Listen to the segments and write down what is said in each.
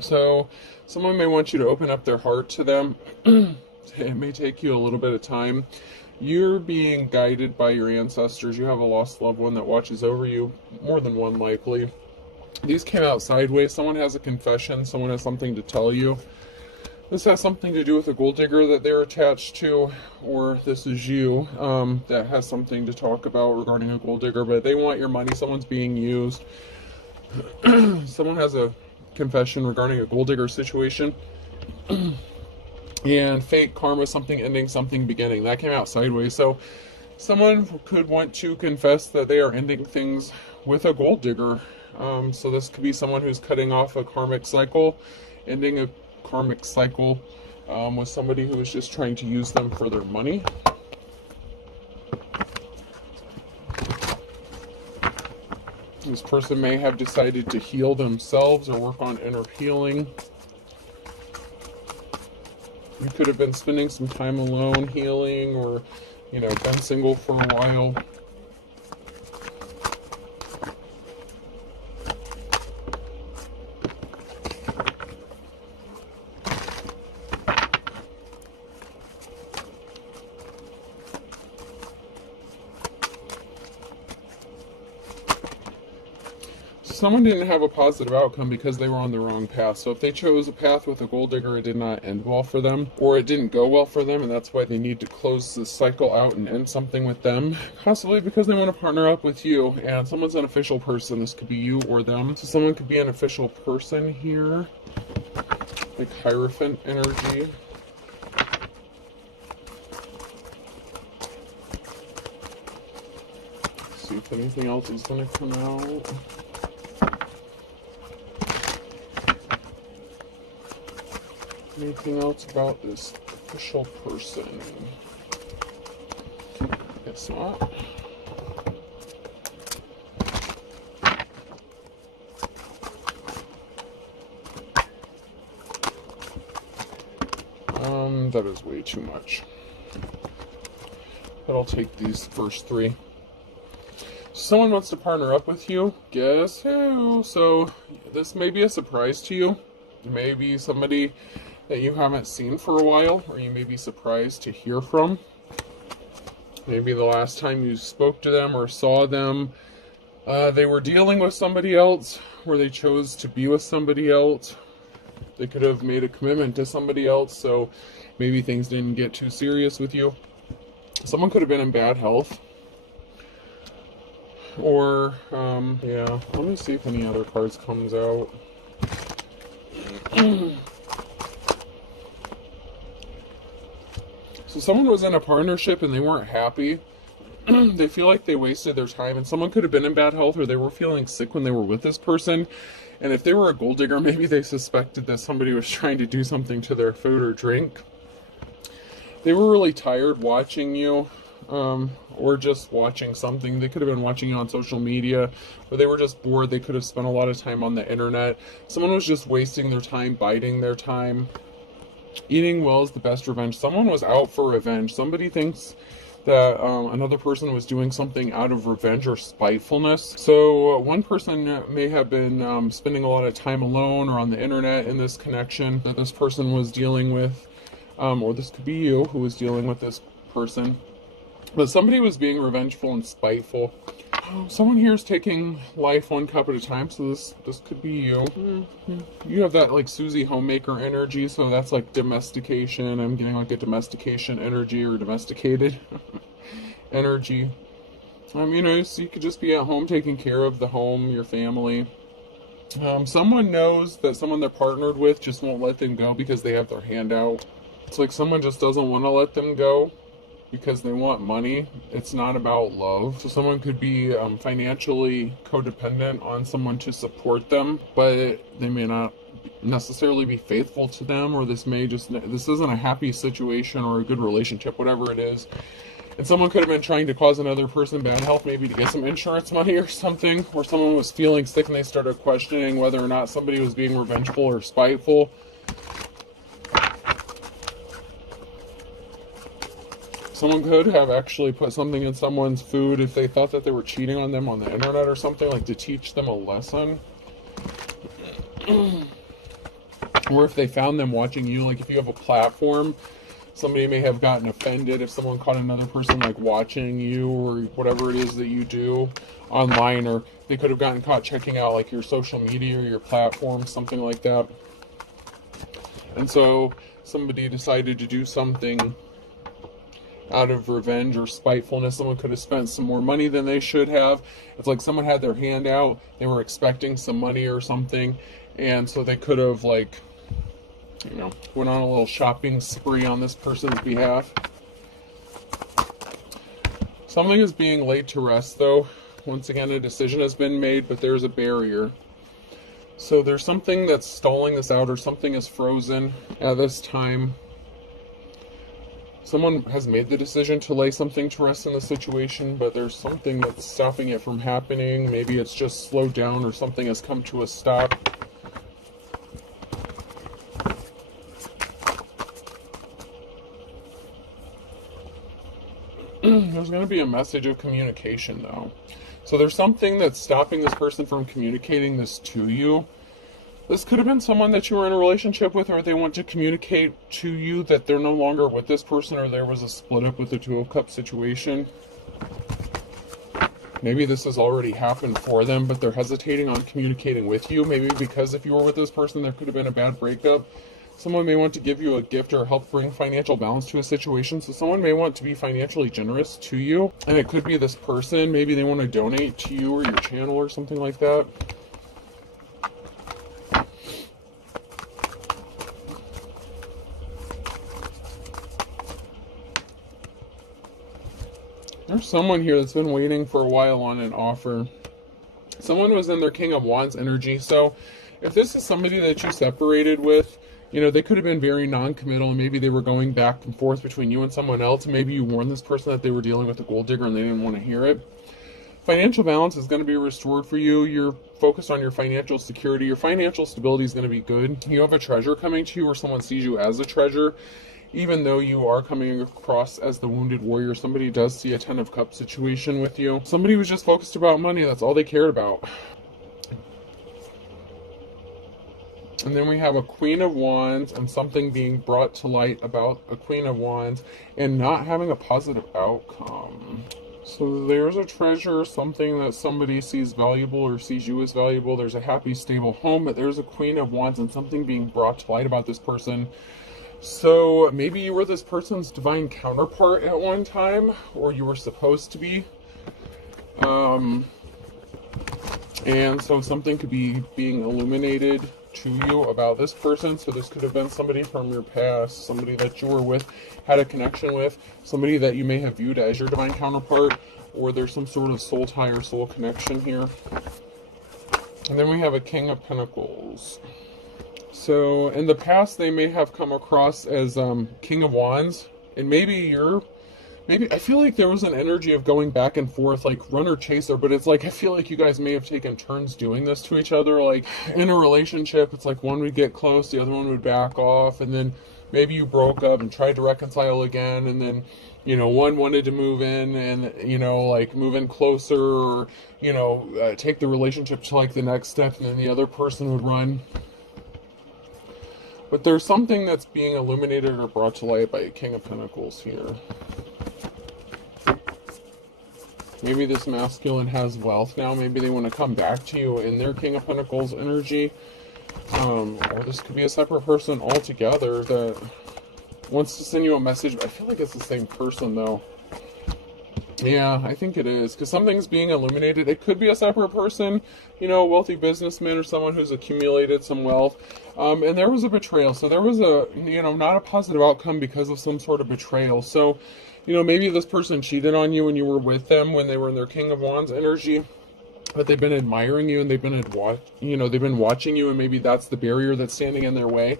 So someone may want you to open up their heart to them. It may take you a little bit of time. You're being guided by your ancestors. You have a lost loved one that watches over you, more than one likely. These came out sideways. Someone has a confession. Someone has something to tell you. This has something to do with a gold digger that they're attached to, or this is you that has something to talk about regarding a gold digger, but they want your money. Someone's being used. Someone has a confession regarding a gold digger situation. And fate, karma, something ending, something beginning. That came out sideways. So someone could want to confess that they are ending things with a gold digger. So this could be someone who's cutting off a karmic cycle, ending a karmic cycle with somebody who is just trying to use them for their money. This person may have decided to heal themselves or work on inner healing. You could have been spending some time alone healing, or, been single for a while. Someone didn't have a positive outcome because they were on the wrong path. So if they chose a path with a gold digger, it did not end well for them, or it didn't go well for them, and that's why they need to close this cycle out and end something with them. Possibly because they want to partner up with you, and someone's an official person. This could be you or them. So someone could be an official person here, like Hierophant energy. Let's see if anything else is going to come out. Anything else about this official person? Guess not. That is way too much. But I'll take these first three. Someone wants to partner up with you. Guess who? So this may be a surprise to you. Maybe somebody that you haven't seen for a while, or you may be surprised to hear from. Maybe the last time you spoke to them or saw them, they were dealing with somebody else, or they chose to be with somebody else. They could have made a commitment to somebody else, so maybe things didn't get too serious with you. Someone could have been in bad health. Or, yeah, let me see if any other cards comes out. So someone was in a partnership and they weren't happy. They feel like they wasted their time, and someone could have been in bad health, or they were feeling sick when they were with this person. And if they were a gold digger, maybe they suspected that somebody was trying to do something to their food or drink. They were really tired watching you, or just watching something. They could have been watching you on social media, or they were just bored. They could have spent a lot of time on the internet. Someone was just wasting their time, biding their time. Eating well is the best revenge. Someone was out for revenge. Somebody thinks that another person was doing something out of revenge or spitefulness. So one person may have been spending a lot of time alone or on the internet in this connection that this person was dealing with. Or this could be you who was dealing with this person. But somebody was being revengeful and spiteful. Someone here is taking life one cup at a time, so this could be you. You have that like Susie homemaker energy, so that's like domestication. I'm getting like a domestication energy, or domesticated energy. So you could just be at home taking care of the home, your family. Someone knows that someone they're partnered with just won't let them go because they have their hand out. It's like someone just doesn't want to let them go because they want money. It's not about love. So someone could be financially codependent on someone to support them, but they may not necessarily be faithful to them, or this isn't a happy situation or a good relationship, whatever it is. And someone could have been trying to cause another person bad health, maybe to get some insurance money or something, or someone was feeling sick and they started questioning whether or not somebody was being revengeful or spiteful. Someone could have actually put something in someone's food if they thought that they were cheating on them on the internet or something, like to teach them a lesson. Or if they found them watching you, like if you have a platform, somebody may have gotten offended if someone caught another person like watching you or whatever it is that you do online, or they could have gotten caught checking out like your social media or your platform, something like that. And so somebody decided to do something out of revenge or spitefulness. Someone could have spent some more money than they should have. It's like someone had their hand out, they were expecting some money or something, and so they could have like, you know, went on a little shopping spree on this person's behalf. Something is being laid to rest though. Once again, a decision has been made, but there's a barrier. So there's something that's stalling this out, or something is frozen at this time. Someone has made the decision to lay something to rest in the situation, but there's something that's stopping it from happening. Maybe it's just slowed down, or something has come to a stop. There's going to be a message of communication though. So there's something that's stopping this person from communicating this to you. This could have been someone that you were in a relationship with, or they want to communicate to you that they're no longer with this person, or there was a split up with the Two of Cups situation. Maybe this has already happened for them, but they're hesitating on communicating with you. Maybe because if you were with this person, there could have been a bad breakup. Someone may want to give you a gift or help bring financial balance to a situation. So someone may want to be financially generous to you. And it could be this person. Maybe they want to donate to you or your channel or something like that. There's someone here that's been waiting for a while on an offer. Someone was in their King of Wands energy. So if this is somebody that you separated with, you know, they could have been very non-committal, and maybe they were going back and forth between you and someone else. Maybe you warned this person that they were dealing with a gold digger and they didn't want to hear it. Financial balance is going to be restored for you. You're focused on your financial security. Your financial stability is going to be good. You have a treasure coming to you, or someone sees you as a treasure. Even though you are coming across as the wounded warrior, somebody does see a Ten of Cups situation with you. Somebody was just focused about money. That's all they cared about. And then we have a Queen of Wands and something being brought to light about a Queen of Wands and not having a positive outcome. So there's a treasure, something that somebody sees valuable or sees you as valuable. There's a happy, stable home, but there's a Queen of Wands and something being brought to light about this person. So maybe you were this person's divine counterpart at one time, or you were supposed to be. And so something could be being illuminated to you about this person. So this could have been somebody from your past, somebody that you were with, had a connection with, somebody that you may have viewed as your divine counterpart, or there's some sort of soul tie or soul connection here. And then we have a King of Pentacles. So in the past, they may have come across as King of Wands, and maybe I feel like there was an energy of going back and forth, like runner chaser, but it's like, I feel like you guys may have taken turns doing this to each other. Like in a relationship, it's like one would get close, the other one would back off, and then maybe you broke up and tried to reconcile again, and then, you know, one wanted to move in and, you know, like move in closer, or, you know, take the relationship to like the next step, and then the other person would run. But there's something that's being illuminated or brought to light by a King of Pentacles here. Maybe this masculine has wealth now. Maybe they want to come back to you in their King of Pentacles energy. Or this could be a separate person altogether that wants to send you a message. I feel like it's the same person though. Yeah, I think it is, because something's being illuminated. It could be a separate person, you know, a wealthy businessman or someone who's accumulated some wealth. And there was a betrayal. So there was a, you know, not a positive outcome because of some sort of betrayal. So, you know, maybe this person cheated on you when you were with them, when they were in their King of Wands energy, but they've been admiring you and they've been watching you, and maybe that's the barrier that's standing in their way.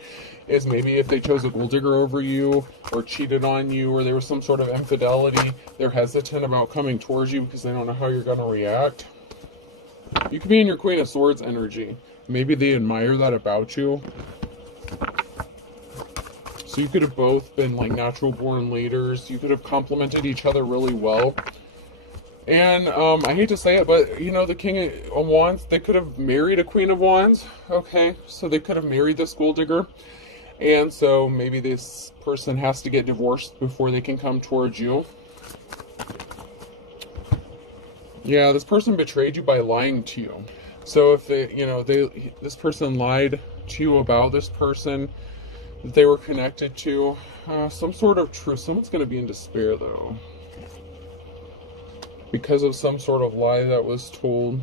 Is maybe if they chose a gold digger over you, or cheated on you, or there was some sort of infidelity, they're hesitant about coming towards you because they don't know how you're going to react. You could be in your Queen of Swords energy. Maybe they admire that about you. So you could have both been like natural born leaders. You could have complemented each other really well. And I hate to say it, but you know, the King of Wands, they could have married a Queen of Wands. Okay, so they could have married this gold digger. And so maybe this person has to get divorced before they can come towards you. Yeah, this person betrayed you by lying to you. So if they, you know, this person lied to you about this person that they were connected to, some sort of truth. Someone's going to be in despair though, because of some sort of lie that was told,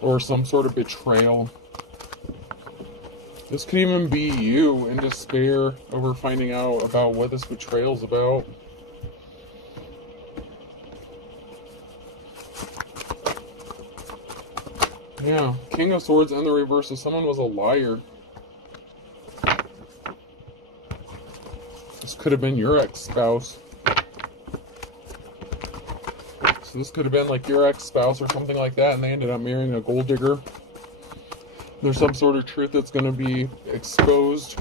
or some sort of betrayal. This could even be you in despair over finding out about what this betrayal's about. Yeah, King of Swords in the reverse. So someone was a liar. This could have been your ex-spouse. So this could have been like your ex-spouse or something like that, and they ended up marrying a gold digger. There's some sort of truth that's going to be exposed.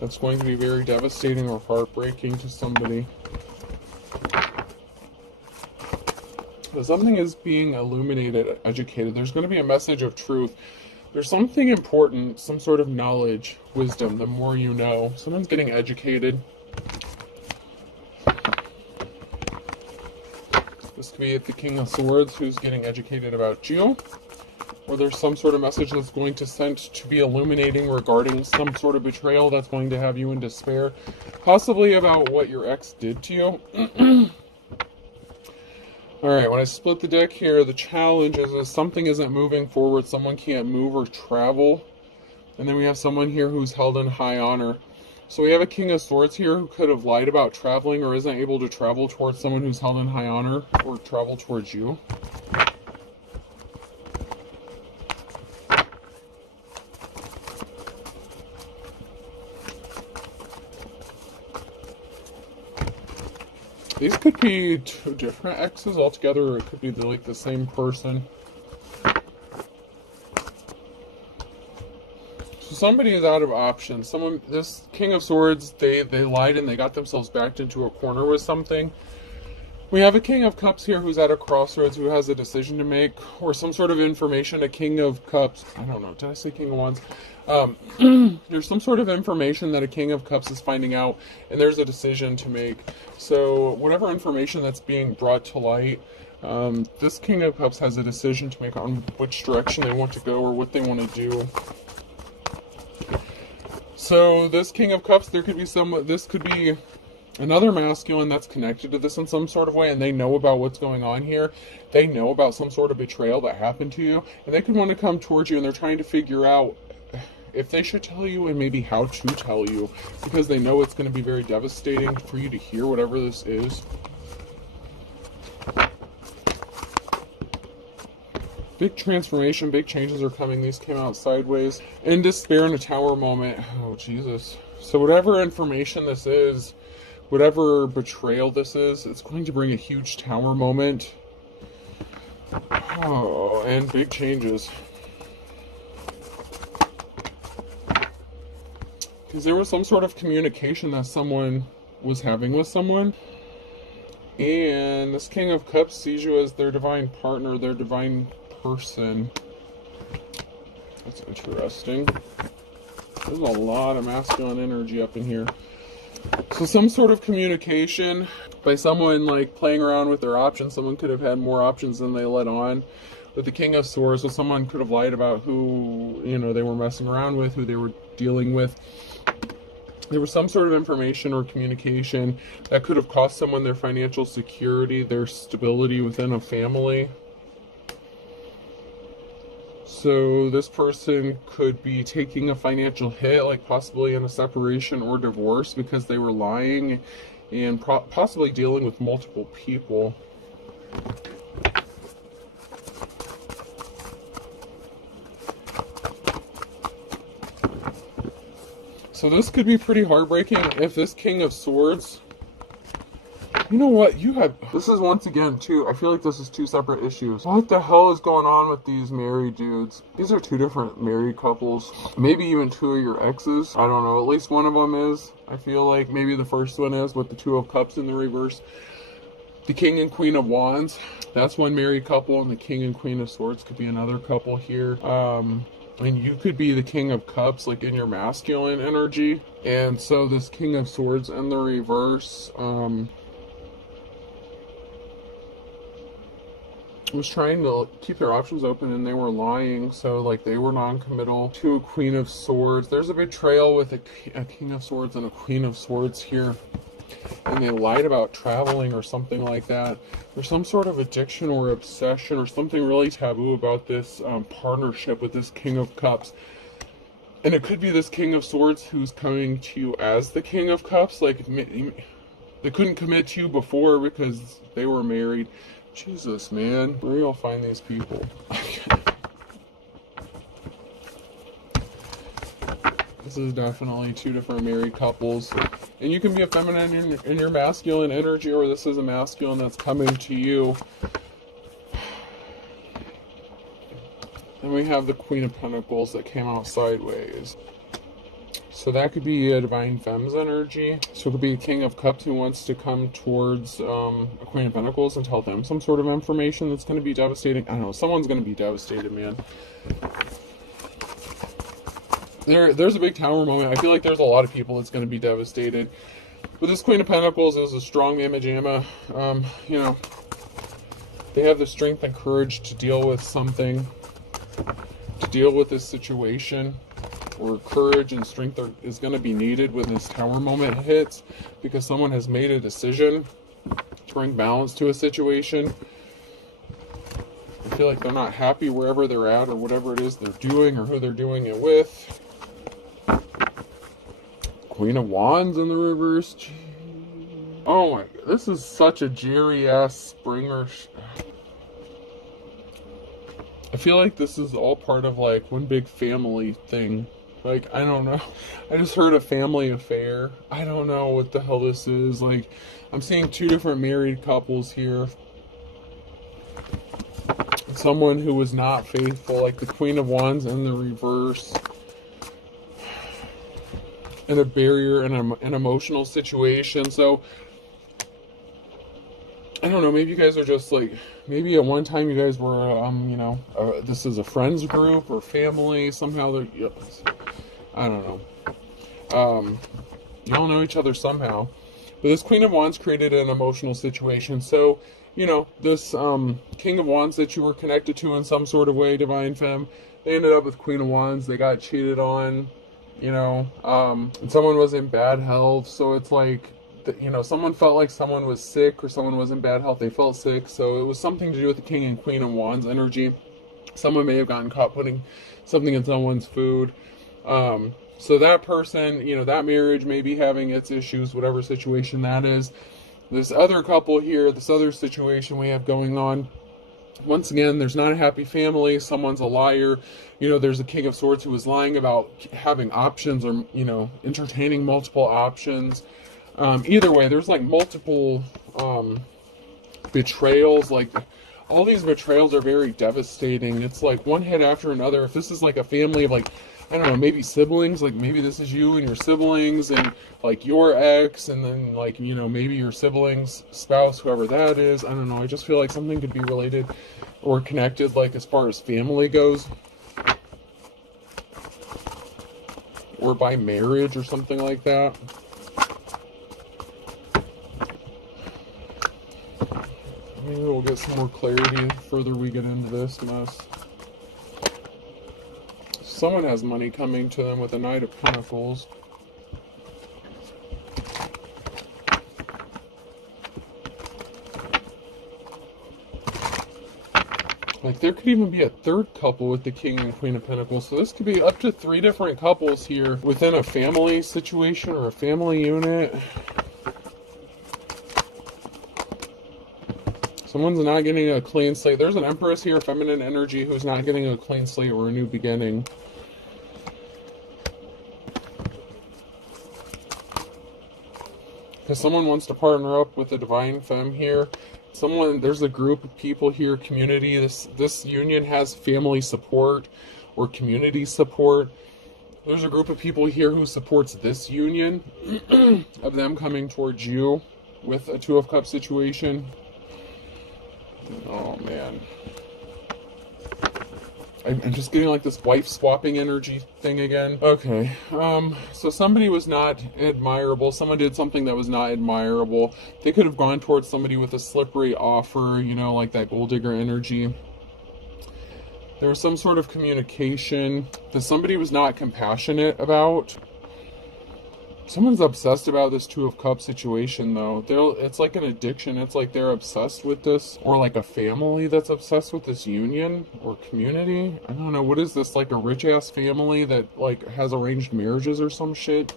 That's going to be very devastating or heartbreaking to somebody. Something is being illuminated, educated. There's going to be a message of truth. There's something important, some sort of knowledge, wisdom, the more you know. Someone's getting educated. This could be the King of Swords who's getting educated about you. Or there's some sort of message that's going to send to be illuminating regarding some sort of betrayal that's going to have you in despair. Possibly about what your ex did to you. Alright, when I split the deck here, the challenge is something isn't moving forward, someone can't move or travel. And then we have someone here who's held in high honor. So we have a King of Swords here who could have lied about traveling or isn't able to travel towards someone who's held in high honor or travel towards you. These could be two different exes altogether, or it could be like the same person. So somebody is out of options. This King of Swords, they lied and they got themselves backed into a corner with something. We have a King of Cups here who's at a crossroads, who has a decision to make, or some sort of information. A King of Cups, I don't know, did I say King of Wands? There's some sort of information that a King of Cups is finding out, and there's a decision to make. So whatever information that's being brought to light, this King of Cups has a decision to make on which direction they want to go or what they want to do. So this King of Cups, this could be another masculine that's connected to this in some sort of way, and they know about what's going on here. They know about some sort of betrayal that happened to you, and they could want to come towards you, and they're trying to figure out if they should tell you and maybe how to tell you, because they know it's going to be very devastating for you to hear whatever this is. Big transformation, big changes are coming. These came out sideways. In despair in a tower moment. Oh, Jesus. So whatever information this is, whatever betrayal this is, it's going to bring a huge tower moment. Oh, and big changes. Because there was some sort of communication that someone was having with someone. And this King of Cups sees you as their divine partner, their divine person. That's interesting. There's a lot of masculine energy up in here. So some sort of communication by someone like playing around with their options. Someone could have had more options than they let on. With the King of Swords, so someone could have lied about who, you know, they were messing around with, who they were dealing with. There was some sort of information or communication that could have cost someone their financial security, their stability within a family. So this person could be taking a financial hit, like possibly in a separation or divorce, because they were lying and possibly dealing with multiple people. So this could be pretty heartbreaking if this King of Swords You know what? You have. This is once again, too. I feel like this is two separate issues. What the hell is going on with these married dudes? These are two different married couples. Maybe even two of your exes. I don't know. At least one of them is. I feel like maybe the first one is with the Two of Cups in the reverse. The King and Queen of Wands. That's one married couple, and the King and Queen of Swords could be another couple here. And you could be the King of Cups, like in your masculine energy. And so this King of Swords in the reverse, was trying to keep their options open, and they were lying, so like they were non-committal to a Queen of Swords. There's a betrayal with a King of Swords and a Queen of Swords here, and they lied about traveling or something like that. There's some sort of addiction or obsession or something really taboo about this partnership with this King of Cups. And it could be this King of Swords who's coming to you as the King of Cups. Like, they couldn't commit to you before because they were married. Jesus, man. Where do y'all find these people? This is definitely two different married couples. And you can be a feminine in your masculine energy, or this is a masculine that's coming to you. And we have the Queen of Pentacles that came out sideways. So that could be a Divine Femme's energy. So it could be a King of Cups who wants to come towards a Queen of Pentacles and tell them some sort of information that's going to be devastating. I don't know. Someone's going to be devastated, man. There's a big Tower moment. I feel like there's a lot of people that's going to be devastated. But this Queen of Pentacles is a strong mamma jamma. You know, they have the strength and courage to deal with something, to deal with this situation. Or courage and strength is going to be needed when this Tower moment hits, because someone has made a decision to bring balance to a situation. I feel like they're not happy wherever they're at or whatever it is they're doing or who they're doing it with. Queen of Wands in the reverse. Oh my god, this is such a Jerry-ass Springer. I feel like this is all part of like one big family thing. Like, I don't know. I just heard a family affair. I don't know what the hell this is. Like, I'm seeing two different married couples here. Someone who was not faithful, like the Queen of Wands in the reverse. And a barrier in an emotional situation. So, I don't know. Maybe you guys are just like, maybe at one time you guys were, you know, this is a friends group or family. Somehow they're, I don't know. You all know each other somehow. But this Queen of Wands created an emotional situation. So, you know, this King of Wands that you were connected to in some sort of way, Divine Femme, they ended up with Queen of Wands. They got cheated on, you know, and someone was in bad health. So it's like, you know, someone felt like someone was sick or someone was in bad health. They felt sick. So it was something to do with the King and Queen of Wands energy. Someone may have gotten caught putting something in someone's food. So that person, you know, that marriage may be having its issues, whatever situation that is. This other couple here, this other situation we have going on, once again, there's not a happy family. Someone's a liar. You know, there's a King of Swords who was lying about having options or, you know, entertaining multiple options. Either way, there's like multiple betrayals. Like, all these betrayals are very devastating. It's like one hit after another. If this is like a family of like, I don't know, maybe siblings, like maybe this is you and your siblings and like your ex, and then like, you know, maybe your siblings, spouse, whoever that is. I don't know. I just feel like something could be related or connected, like as far as family goes, or by marriage or something like that. Maybe we'll get some more clarity the further we get into this mess. Someone has money coming to them with a Knight of Pentacles. Like, there could even be a third couple with the King and Queen of Pentacles. So this could be up to 3 different couples here within a family situation or a family unit. Someone's not getting a clean slate. There's an Empress here, feminine energy, who's not getting a clean slate or a new beginning. because someone wants to partner up with a divine femme here. There's a group of people here, community. This union has family support or community support. There's a group of people here who supports this union of them coming towards you with a Two of Cups situation. Oh man, I'm just getting like this wife swapping energy thing again. Okay, so somebody was not admirable. Someone did something that was not admirable. They could have gone towards somebody with a slippery offer, you know, like that gold digger energy. There was some sort of communication that somebody was not compassionate about. Someone's obsessed about this Two of Cups situation, though. It's like an addiction. It's like they're obsessed with this, or like a family that's obsessed with this union or community. I don't know. What is this? Like a rich-ass family that like has arranged marriages or some shit?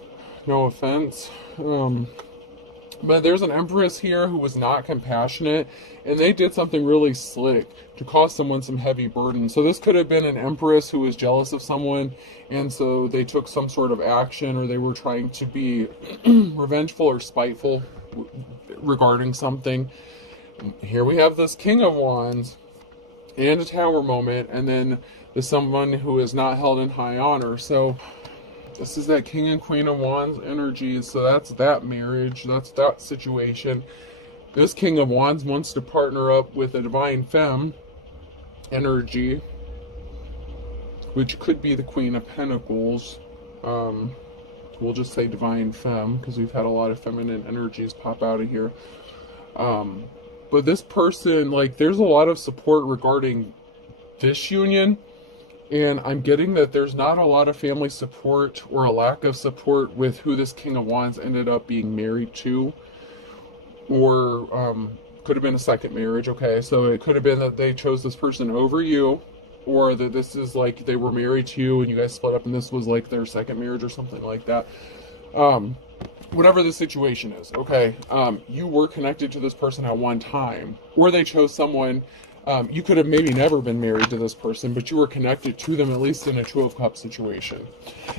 No offense. But there's an Empress here who was not compassionate, and they did something really slick to cause someone some heavy burden. So this could have been an Empress who was jealous of someone, and so they took some sort of action, or they were trying to be revengeful or spiteful regarding something. Here we have this King of Wands and a Tower moment, and then there's someone who is not held in high honor. So this is that King and Queen of Wands energy. So that's that marriage. That's that situation. This King of Wands wants to partner up with a divine femme energy, which could be the Queen of Pentacles. We'll just say divine femme, because we've had a lot of feminine energies pop out of here. But this person, like, there's a lot of support regarding this union. And I'm getting that there's not a lot of family support or a lack of support with who this King of Wands ended up being married to. Or could have been a second marriage, okay? So it could have been that they chose this person over you. Or that this is like they were married to you and you guys split up and this was like their second marriage or something like that. Whatever the situation is, okay? You were connected to this person at one time. Or they chose someone... you could have maybe never been married to this person, but you were connected to them, at least in a Two of Cups situation.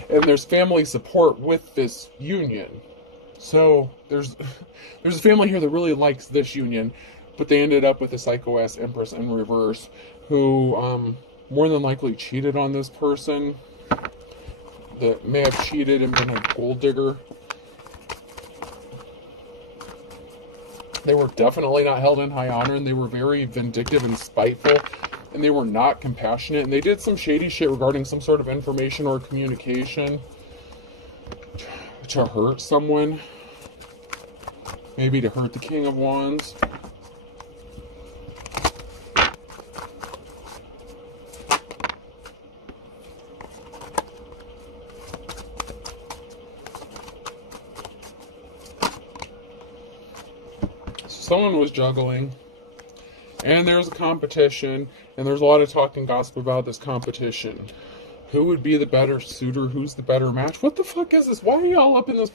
And there's family support with this union. So there's a family here that really likes this union, but they ended up with a psycho-ass Empress in reverse who more than likely cheated on this person, that may have cheated and been a gold digger. They were definitely not held in high honor, and they were very vindictive and spiteful, and they were not compassionate, and they did some shady shit regarding some sort of information or communication to hurt someone, maybe to hurt the King of Wands. Someone was juggling, and there's a competition, and there's a lot of talk and gossip about this competition. Who would be the better suitor? Who's the better match? What the fuck is this? Why are y'all up in this?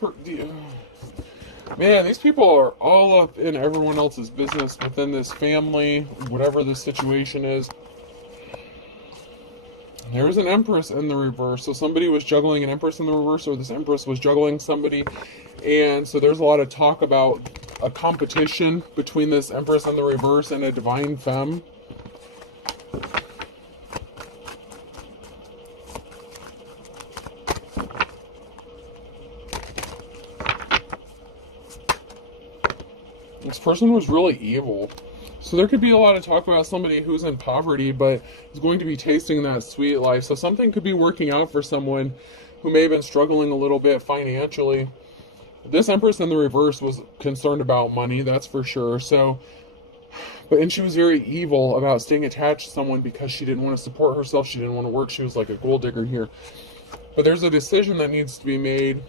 Man, these people are all up in everyone else's business within this family, whatever the situation is. There's an Empress in the reverse. So somebody was juggling an Empress in the reverse, or this Empress was juggling somebody. And so there's a lot of talk about a competition between this Empress in the reverse and a divine femme. This person was really evil. So there could be a lot of talk about somebody who's in poverty, but is going to be tasting that sweet life. So something could be working out for someone who may have been struggling a little bit financially. This Empress in the reverse was concerned about money, that's for sure. And she was very evil about staying attached to someone because she didn't want to support herself. She didn't want to work. She was like a gold digger here. But there's a decision that needs to be made,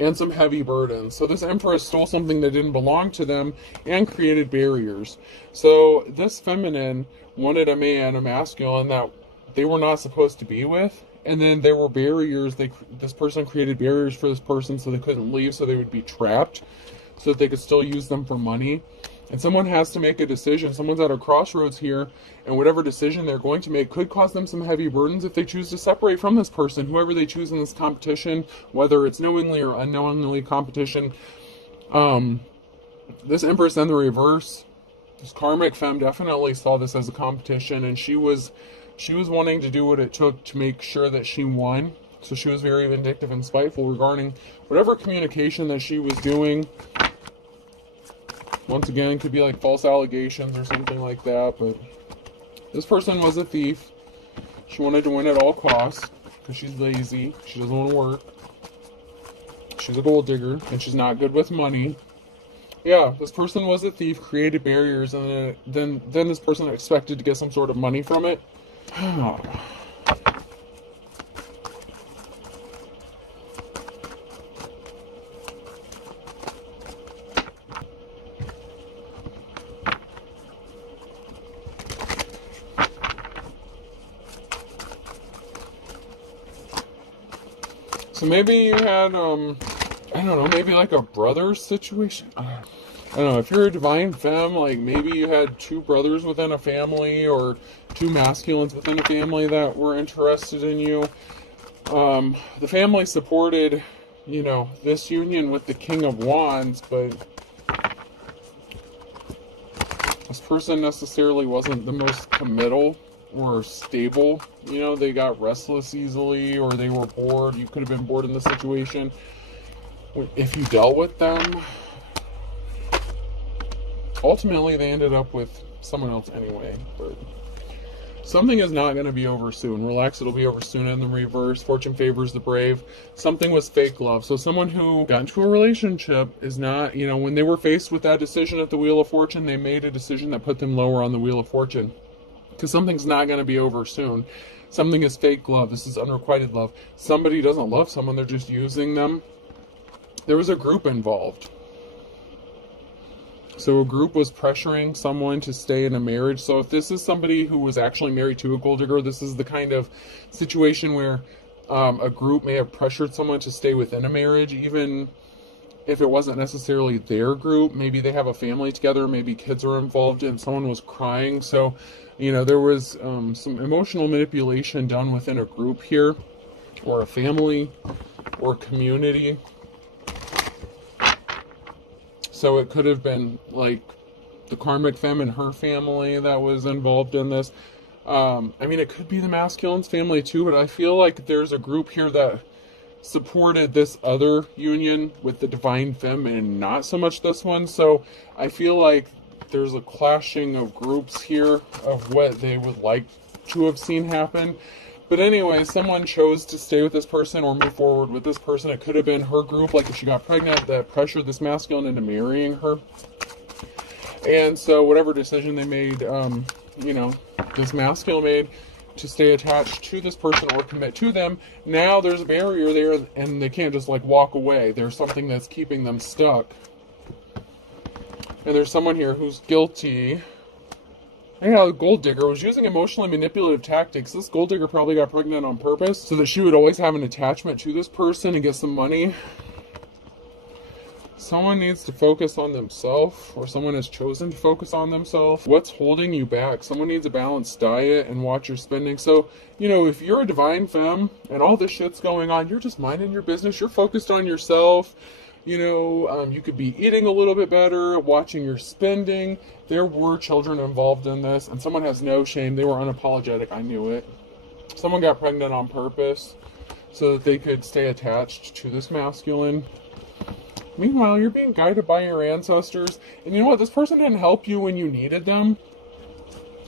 and some heavy burdens. So this Empress stole something that didn't belong to them and created barriers. So this feminine wanted a man, a masculine, that they were not supposed to be with. And then there were barriers. This person created barriers for this person so they couldn't leave, so they would be trapped, so that they could still use them for money. And someone has to make a decision. Someone's at a crossroads here, and whatever decision they're going to make could cause them some heavy burdens if they choose to separate from this person, whoever they choose in this competition, whether it's knowingly or unknowingly competition. This Empress in the reverse, this karmic femme definitely saw this as a competition, and she was wanting to do what it took to make sure that she won. So she was very vindictive and spiteful regarding whatever communication that she was doing. Once again, it could be like false allegations or something like that, but this person was a thief. She wanted to win at all costs because she's lazy. She doesn't want to work. She's a gold digger, and she's not good with money. Yeah, this person was a thief, created barriers, and then this person expected to get some sort of money from it. So maybe you had, I don't know, maybe like a brother situation. I don't know, if you're a divine femme, like maybe you had two brothers within a family or two masculines within a family that were interested in you. The family supported, this union with the King of Wands, but this person necessarily wasn't the most committal or stable. They got restless easily, or they were bored. You could have been bored in the situation if you dealt with them. Ultimately, they ended up with someone else anyway, but something is not going to be over soon. Relax, it'll be over soon. In the reverse, fortune favors the brave. Something was fake love. So someone who got into a relationship is not, when they were faced with that decision at the Wheel of Fortune, they made a decision that put them lower on the Wheel of Fortune. Because something's not going to be over soon. Something is fake love. This is unrequited love. Somebody doesn't love someone, they're just using them. There was a group involved. So a group was pressuring someone to stay in a marriage. So if this is somebody who was actually married to a gold digger, this is the kind of situation where a group may have pressured someone to stay within a marriage, even if it wasn't necessarily their group. Maybe they have a family together, maybe kids are involved, and someone was crying. So, there was some emotional manipulation done within a group here, or a family, or community. So it could have been like the karmic femme and her family that was involved in this. It could be the masculine's family too, but I feel like there's a group here that supported this other union with the divine femme and not so much this one. So I feel like there's a clashing of groups here of what they would like to have seen happen. But anyway, someone chose to stay with this person or move forward with this person. It could have been her group, like if she got pregnant, that pressured this masculine into marrying her. And so whatever decision they made, this masculine made to stay attached to this person or commit to them, now there's a barrier there and they can't just walk away. There's something that's keeping them stuck. And there's someone here who's guilty. Yeah, the gold digger was using emotionally manipulative tactics. This gold digger probably got pregnant on purpose so that she would always have an attachment to this person and get some money. Someone needs to focus on themselves, or someone has chosen to focus on themselves. What's holding you back? Someone needs a balanced diet and watch your spending. So, if you're a divine femme and all this shit's going on, you're just minding your business. You're focused on yourself. You could be eating a little bit better, watching your spending. There were children involved in this, and someone has no shame. They were unapologetic. I knew it. Someone got pregnant on purpose so that they could stay attached to this masculine. Meanwhile, you're being guided by your ancestors. And you know what? This person didn't help you when you needed them.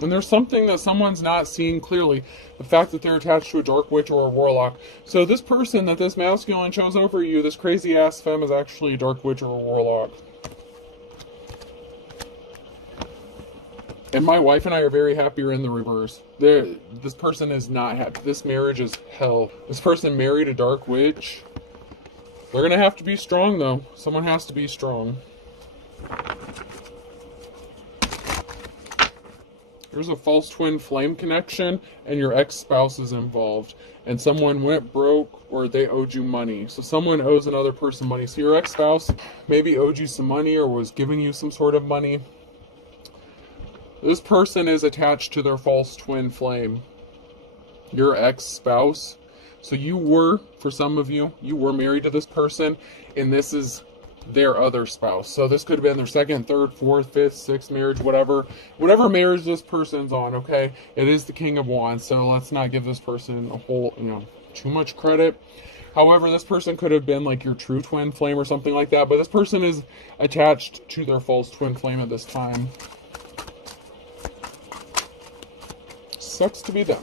And there's something that someone's not seeing clearly. The fact that they're attached to a dark witch or a warlock. So this person that this masculine chose over you, this crazy ass femme, is actually a dark witch or a warlock. And my wife and I are very happy you're in the reverse. This person is not happy. This marriage is hell. This person married a dark witch. They're going to have to be strong, though. Someone has to be strong. There's a false twin flame connection, and your ex-spouse is involved. And someone went broke, or they owed you money. So someone owes another person money. So your ex-spouse maybe owed you some money or was giving you some sort of money. This person is attached to their false twin flame. Your ex-spouse. So you were, for some of you, you were married to this person, and this is their other spouse. So this could have been their second, third, fourth, fifth, sixth marriage, whatever marriage this person's on, okay? It is the King of Wands, so let's not give this person a whole, too much credit. However, this person could have been like your true twin flame or something like that, but this person is attached to their false twin flame at this time. Sucks to be them.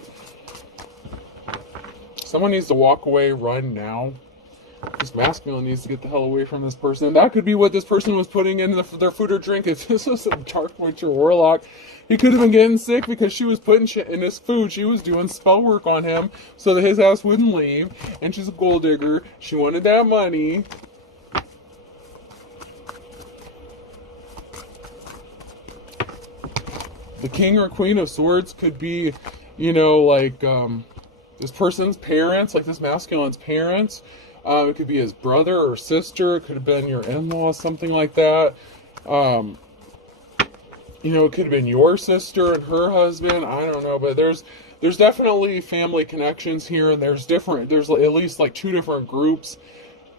Someone needs to walk away, run now. This masculine needs to get the hell away from this person. That could be what this person was putting in their food or drink. If this was a dark witch or warlock, he could have been getting sick because she was putting shit in his food. She was doing spell work on him so that his ass wouldn't leave. And she's a gold digger. She wanted that money. The King or Queen of Swords could be, this person's parents, like this masculine's parents. It could be his brother or sister. It could have been your in-law, something like that. It could have been your sister and her husband. I don't know, but there's definitely family connections here, and there's at least like two different groups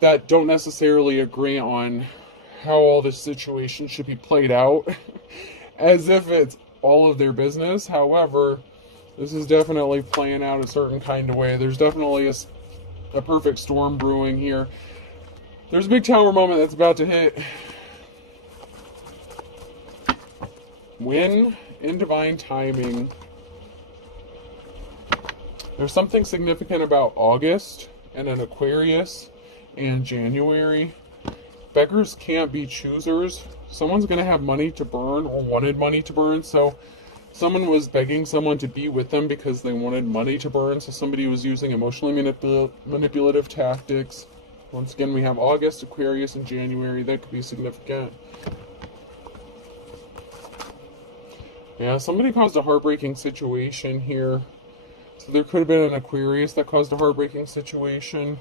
that don't necessarily agree on how all this situation should be played out, as if it's all of their business. However, this is definitely playing out a certain kind of way. There's definitely a perfect storm brewing here. There's a big tower moment that's about to hit. When in divine timing. There's something significant about August and an Aquarius and January. Beggars can't be choosers. Someone's going to have money to burn or wanted money to burn. So someone was begging someone to be with them because they wanted money to burn. So somebody was using emotionally manipulative tactics. Once again, we have August, Aquarius, and January. That could be significant. Yeah, somebody caused a heartbreaking situation here. So there could have been an Aquarius that caused a heartbreaking situation.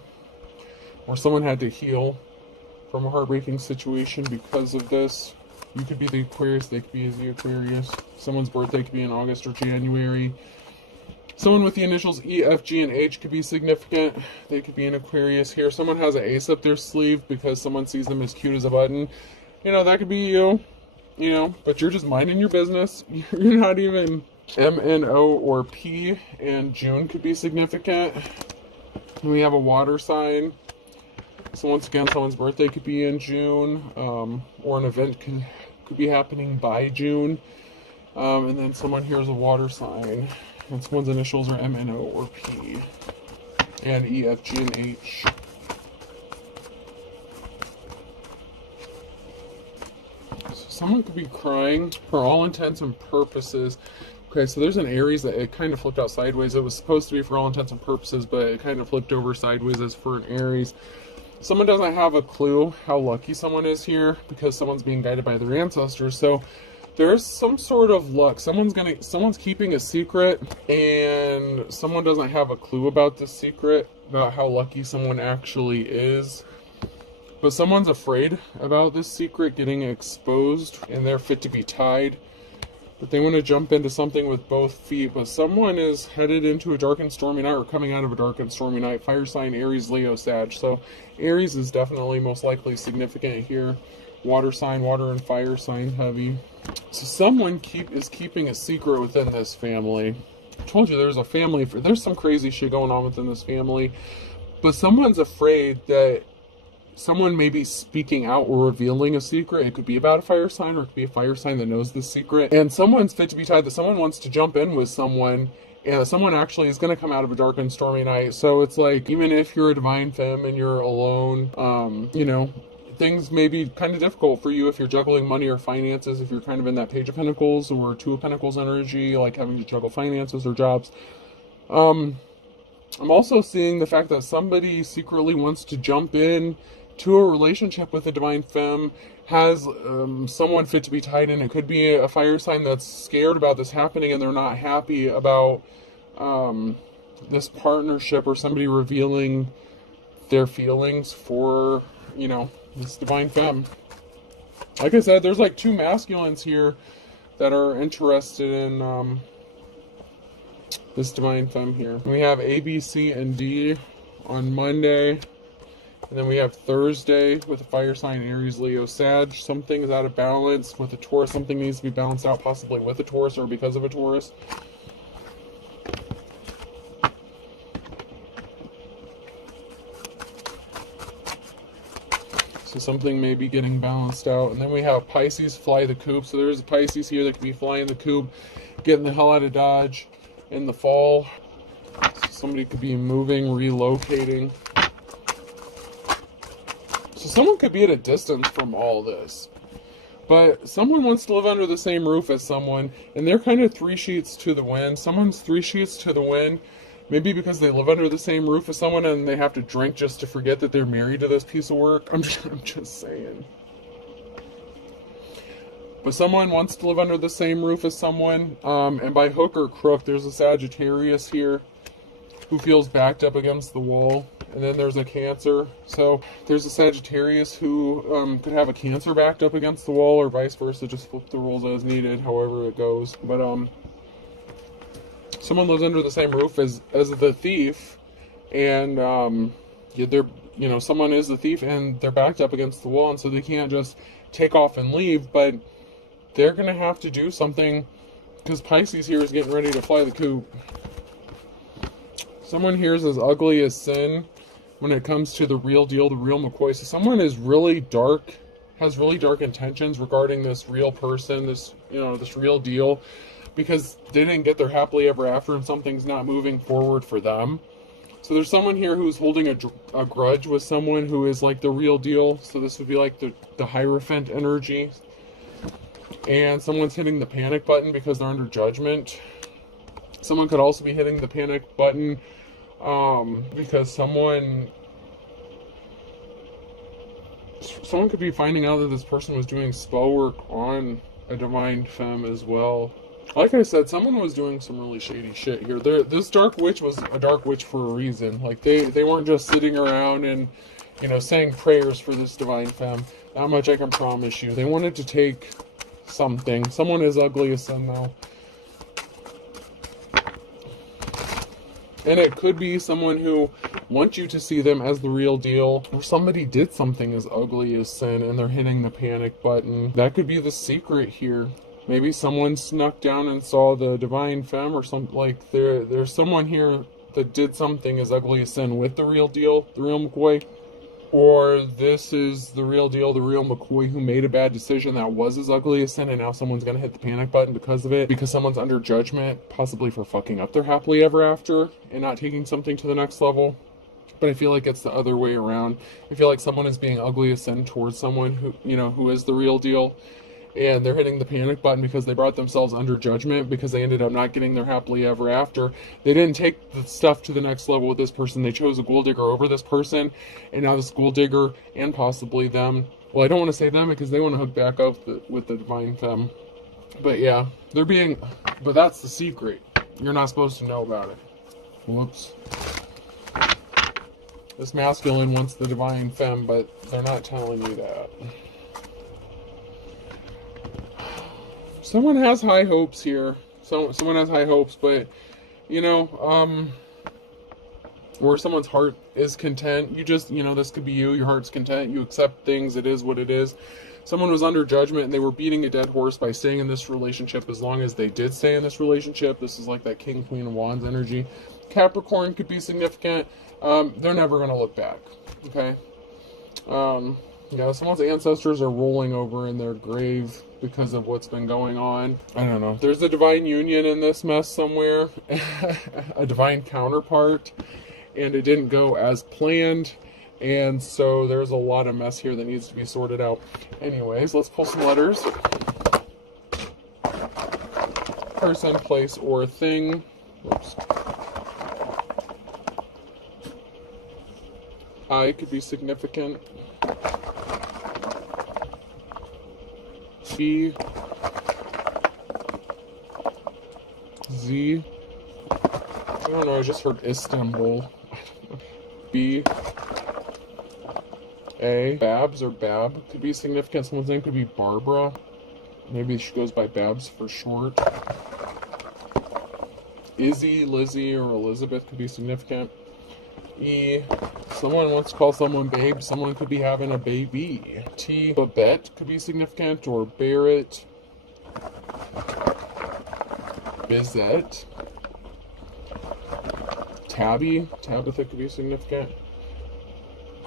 Or someone had to heal from a heartbreaking situation because of this. You could be the Aquarius, they could be the Aquarius. Someone's birthday could be in August or January. Someone with the initials E, F, G, and H could be significant. They could be an Aquarius here. Someone has an ace up their sleeve because someone sees them as cute as a button. That could be you. But you're just minding your business. You're not even M, N, O, or P. And June could be significant. We have a water sign. So once again, someone's birthday could be in June, or an event could be happening by June. And then someone here is a water sign, and someone's initials are M, N, O, or P, and E, F, G, and H. So someone could be crying for all intents and purposes. Okay, so there's an Aries that it kind of flipped out sideways. It was supposed to be for all intents and purposes, but it kind of flipped over sideways as for an Aries. Someone doesn't have a clue how lucky someone is here because someone's being guided by their ancestors. So there's some sort of luck. Someone's keeping a secret, and someone doesn't have a clue about this secret, about how lucky someone actually is. But someone's afraid about this secret getting exposed, and they're fit to be tied. But they want to jump into something with both feet. But someone is headed into a dark and stormy night, or coming out of a dark and stormy night. Fire sign, Aries, Leo, Sag. So Aries is definitely most likely significant here. Water sign, water and fire sign heavy. So someone is keeping a secret within this family. I told you there's some crazy shit going on within this family. But someone's afraid that someone may be speaking out or revealing a secret. It could be about a fire sign, or it could be a fire sign that knows this secret. And someone's fit to be tied, that someone wants to jump in with someone, and someone actually is going to come out of a dark and stormy night. So it's like, even if you're a divine femme and you're alone, things may be kind of difficult for you if you're juggling money or finances, if you're kind of in that Page of Pentacles or Two of Pentacles energy, like having to juggle finances or jobs. I'm also seeing the fact that somebody secretly wants to jump in to a relationship with a divine femme, has someone fit to be tied in. It could be a fire sign that's scared about this happening, and they're not happy about this partnership, or somebody revealing their feelings for, this divine femme. Like I said, there's like two masculines here that are interested in this divine femme here. We have A, B, C, and D on Monday. And then we have Thursday with a fire sign, Aries, Leo, Sag. Something is out of balance with a Taurus. Something needs to be balanced out, possibly with a Taurus or because of a Taurus. So something may be getting balanced out. And then we have Pisces, fly the coop. So there's a Pisces here that could be flying the coop, getting the hell out of Dodge in the fall. So somebody could be moving, relocating. So someone could be at a distance from all this. But someone wants to live under the same roof as someone, and they're kind of 3 sheets to the wind. Someone's 3 sheets to the wind, maybe because they live under the same roof as someone and they have to drink just to forget that they're married to this piece of work. I'm just saying. But someone wants to live under the same roof as someone, and by hook or crook, there's a Sagittarius here who feels backed up against the wall. And then there's a Cancer. So there's a Sagittarius who could have a Cancer backed up against the wall, or vice versa. Just flip the roles as needed, however it goes. But someone lives under the same roof as the thief, and someone is the thief and they're backed up against the wall, and so they can't just take off and leave. But they're gonna have to do something, because Pisces here is getting ready to fly the coop. Someone here is as ugly as sin when it comes to the real deal, the real McCoy. So someone is really dark, has really dark intentions regarding this real person, this real deal, because they didn't get their happily ever after and something's not moving forward for them. So there's someone here who's holding a grudge with someone who is like the real deal. So this would be like the Hierophant energy. And someone's hitting the panic button because they're under judgment. Someone could also be hitting the panic button because someone could be finding out that this person was doing spell work on a divine femme as well. Like I said, someone was doing some really shady shit here. This dark witch was a dark witch for a reason. Like they weren't just sitting around and saying prayers for this divine femme. That much I can promise you. They wanted to take something. Someone as ugly as sin now. And it could be someone who wants you to see them as the real deal, or somebody did something as ugly as sin and they're hitting the panic button. That could be the secret here. Maybe someone snuck down and saw the divine femme, or something. Like there's someone here that did something as ugly as sin with the real deal, the real McCoy. Or this is the real deal, the real McCoy, who made a bad decision that was as ugly as sin, and now someone's going to hit the panic button because of it, because someone's under judgment, possibly for fucking up their happily ever after and not taking something to the next level. But I feel like it's the other way around. I feel like someone is being ugly as sin towards someone who is the real deal, and they're hitting the panic button because they brought themselves under judgment because they ended up not getting their happily ever after. They didn't take the stuff to the next level with this person. They chose a gold digger over this person, and now this gold digger and possibly them, well, I don't want to say them because they want to hook back up with the divine femme. But yeah, but that's the secret. You're not supposed to know about it. Whoops. This masculine wants the divine femme, but they're not telling you that. Someone has high hopes here. Someone has high hopes, but, where someone's heart is content. You just, this could be you. Your heart's content. You accept things. It is what it is. Someone was under judgment, and they were beating a dead horse by staying in this relationship as long as they did stay in this relationship. This is like that King, Queen of Wands energy. Capricorn could be significant. They're never going to look back. Okay? Someone's ancestors are rolling over in their grave because of what's been going on. I don't know. There's a divine union in this mess somewhere. A divine counterpart. And it didn't go as planned. And so there's a lot of mess here that needs to be sorted out. Anyways, let's pull some letters. Person, place, or thing. Whoops. I could be significant. B, Z, I don't know, I just heard Istanbul. B, A, Babs or Bab could be significant. Someone's name could be Barbara. Maybe she goes by Babs for short. Izzy, Lizzie, or Elizabeth could be significant. E. Someone wants to call someone babe. Someone could be having a baby. T. Babette could be significant, or Barrett. Bizette. Tabby. Tabitha could be significant.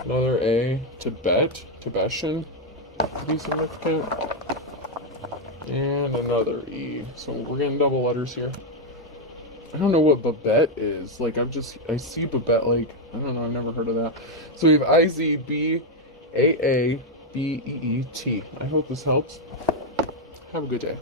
Another A. Tibet. Tibetan could be significant. And another E. So we're getting double letters here. I don't know what Babette is. Like, I see Babette, like, I don't know, I've never heard of that. So we have IZBAABEET. I hope this helps. Have a good day.